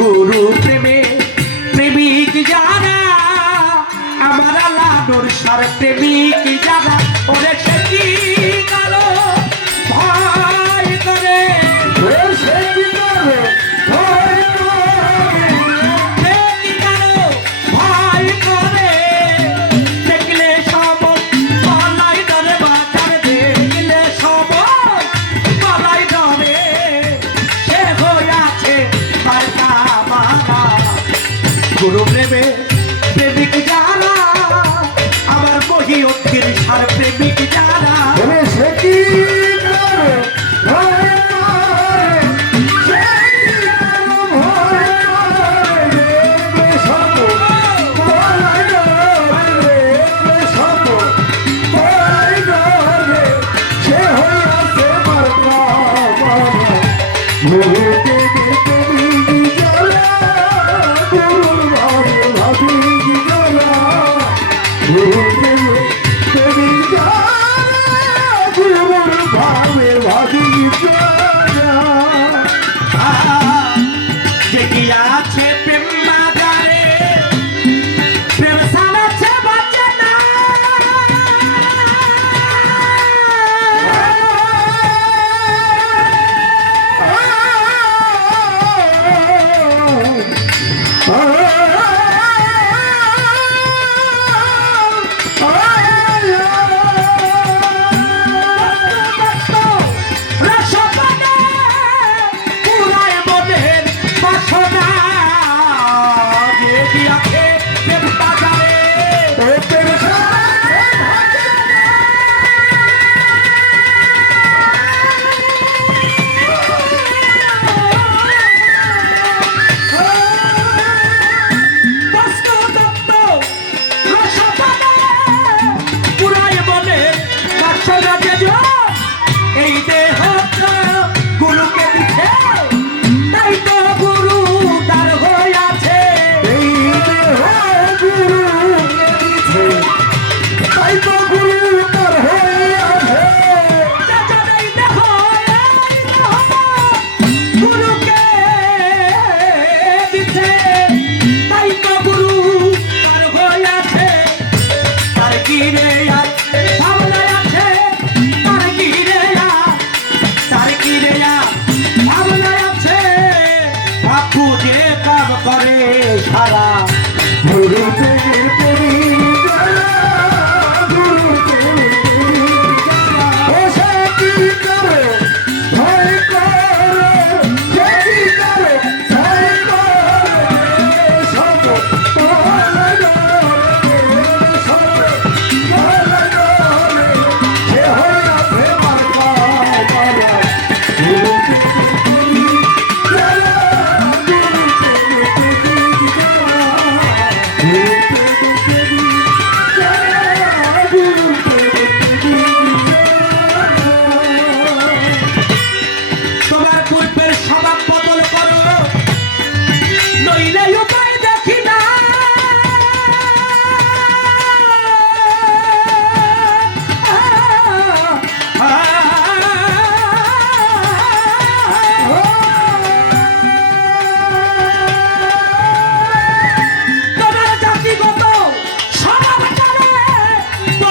গুরু প্রেমে প্রেমিক যারা আমার লাডুর সার প্রেমিক যারা ওরে কি অক্ষির সার প্রেমিক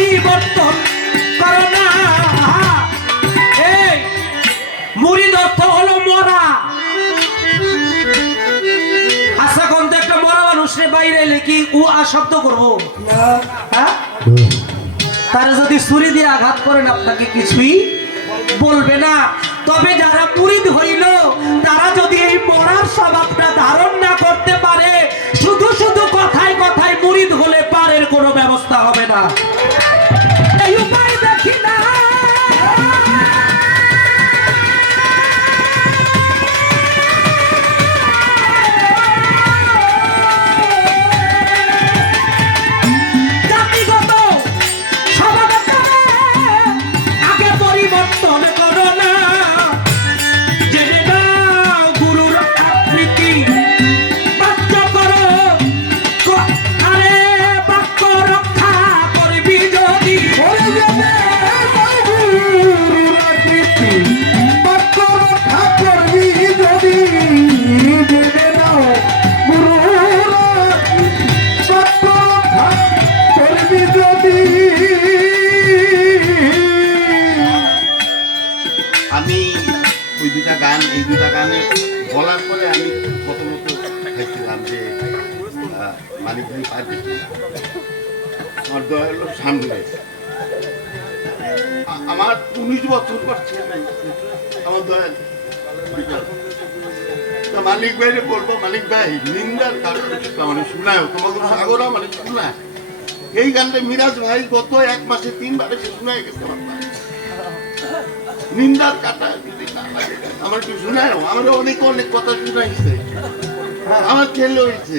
পরিবর্তন অর্থ হলো মরা। আচ্ছা, একটা মরা মানুষের বাইরে লিখি করব? হ্যাঁ? তারা যদি ছুরি দিয়ে আঘাত করেন আপনাকে কিছুই বলবে না। তবে যারা পুরিদ হইল তারা যদি এই মরার স্বভাবটা ধারণ না করে হলো সামনে আমার উনিশ বছর পর ছেলে আমার দয়া নেই। তা মালিক বলব, মালিক ভাই, নিন্দার মানে সাগরা মানে এই গানটা মিরাজ ভাই গত এক মাসে তিনবার এসে শোনায় গেছে নিন্দার কাটা আমার কি শোনায় আমার অনেক অনেক কথা শোনাইছে। আমার ছেলে হয়েছে।